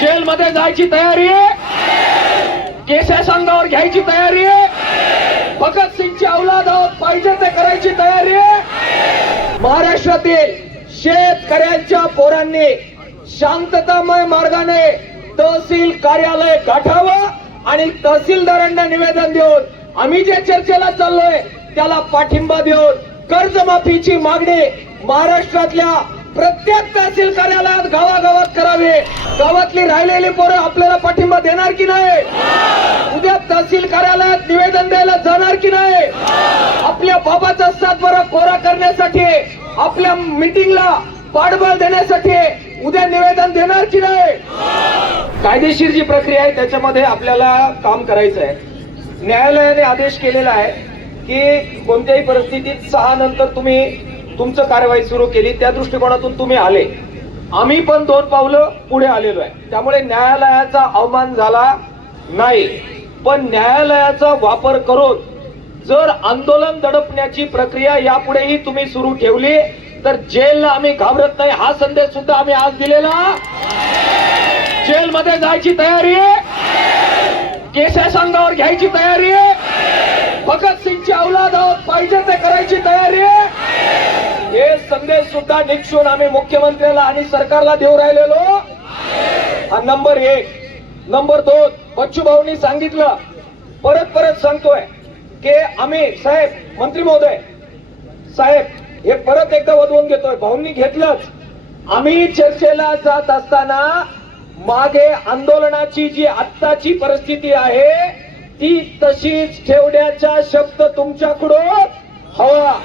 Gel मध्ये जायची तयारी आहे? केसेस अंगावर घ्यायची तयारी आहे? भगतसिंगची औलाद पाहिजे ते करायची तयारी आहे? महाराष्ट्रातील शेतकऱ्यांच्या पोरांनी शांततामय मार्गाने तहसील कार्यालय गाठावं आणि तहसीलदारांना निवेदन देऊन आम्ही जे चर्चेला चाललोय त्याला पाठिंबा देऊन कर्जमाफीची मागणी महाराष्ट्रातल्या प्रत्येक तहसील कार्यालयात गावागावात करावे. गावातली राहिलेली पोरं आपल्याला पाठिंबा देणार की नाही? उद्या तहसील कार्यालयात निवेदन द्यायला जाणार की नाही? आपल्या बाबाचा सातबारा कोरा करण्यासाठी आपल्या मिटिंगला पाठबळ देण्यासाठी उद्या निवेदन देणार की नाही? कायदेशीर जी प्रक्रिया आहे त्याच्यामध्ये आपल्याला काम करायचं आहे. न्यायालयाने आदेश केलेला आहे की कोणत्याही परिस्थितीत सहा नंतर तुम्ही तुमचं कारवाई सुरू केली त्या दृष्टिकोनातून तुम्ही आले. आम्ही पण दोन पावलं पुढे आलेलो आहे. त्यामुळे न्यायालयाचा अवमान झाला नाही. पण न्यायालयाचा वापर करून जर आंदोलन दडपण्याची प्रक्रिया यापुढेही तुम्ही सुरू ठेवली तर जेलला आम्ही घाबरत नाही. हा संदेश सुद्धा आम्ही आज दिलेला. जेलमध्ये जायची तयारी. आहे केसेस अंगावर घ्यायची तयारी. भगत भगतसिंगची औलाद आहोत पाहिजे ते करायची तयारी. आहे हे संदेश सुद्धा निक्षून आम्ही मुख्यमंत्र्याला आणि सरकारला देऊ राहिलेलो. हा नंबर एक. नंबर दोन. बच्चू भाऊनी सांगितलं. परत परत सांगतोय की आम्ही साहेब मंत्री महोदय साहेब हे परत एकदा वधवून घेतोय. भाऊंनी घेतलंच. आम्ही चर्चेला जात असताना मागे आंदोलनाची जी आत्ताची परिस्थिती आहे ती तशीच ठेवण्याचा शब्द तुमच्याकडून हवा.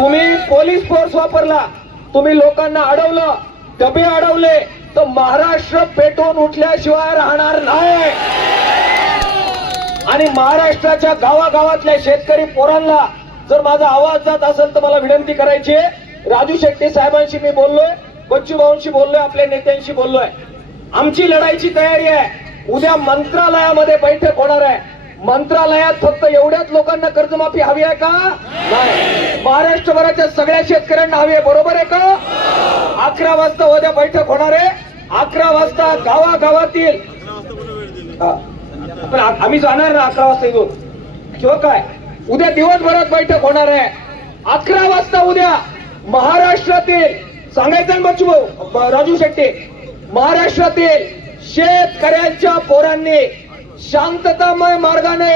तुम्ही पोलीस फोर्स वापरला. तुम्ही लोकांना अडवलं. डबे अडवले. तर महाराष्ट्र पेटवून उठल्याशिवाय राहणार नाही. आणि महाराष्ट्राच्या गावागावातल्या शेतकरी पोरांना जर माझा आवाज जात असेल तर मला विनंती करायची आहे. राजू शेट्टी साहेबांशी मी बोललोय. बच्चू भाऊंशी बोललोय. आपल्या नेत्यांशी बोललोय. आमची लढाईची तयारी आहे. उद्या मंत्रालयामध्ये बैठक होणार आहे. मंत्रालयात फक्त एवढ्याच लोकांना कर्जमाफी हवी आहे का? नाही. महाराष्ट्रभराच्या सगळ्या शेतकऱ्यांना हवी आहे. बरोबर आहे का? अकरा वाजता उद्या बैठक होणार आहे. अकरा वाजता गावागावातील पण आम्ही जाणार ना अकरा वाजता इथून. किंवा काय? उद्या दिवसभरात बैठक होणार आहे. अकरा वाजता उद्या महाराष्ट्रातील सांगायचं ना बच्चू भाऊ? राजू शेट्टी. महाराष्ट्रातील शेतकऱ्यांच्या पोरांनी शांततामय मार्गाने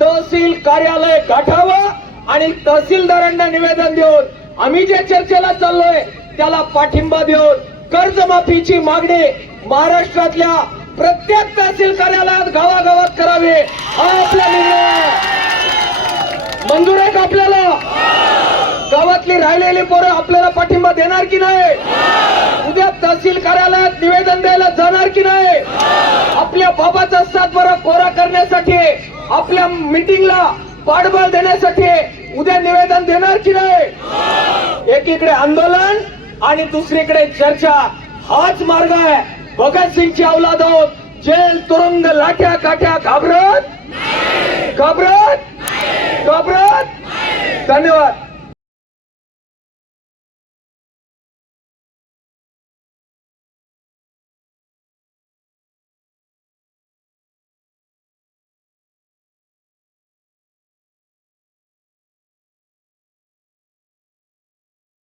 तहसील कार्यालय गाठावं आणि तहसीलदारांना निवेदन देऊन आम्ही जे चर्चेला चाललोय त्याला पाठिंबा देऊन कर्जमाफीची मागणी महाराष्ट्रातल्या प्रत्येक तहसील कार्यालयात गावागावात करावी हा आपला निर्णय मंजूर आहे का आपल्याला? गावातली राहिलेली पोरं आपल्याला पाठिंबा देणार की नाही? उद्या तहसील कार्यालयात निवेदन द्यायला जाणार की नाही? आपल्या बाबाचा सातबारा कोरा करण्यासाठी आपल्या मिटिंगला पाठबळ देण्यासाठी उद्या निवेदन देणार की नाही? एकीकडे आंदोलन आणि दुसरीकडे चर्चा. हाच मार्ग आहे. भगतसिंगची औलाद आहोत जेल तुरुंग लाठ्या काठ्या घाबरत? घाबरत? घाबरत? धन्यवाद.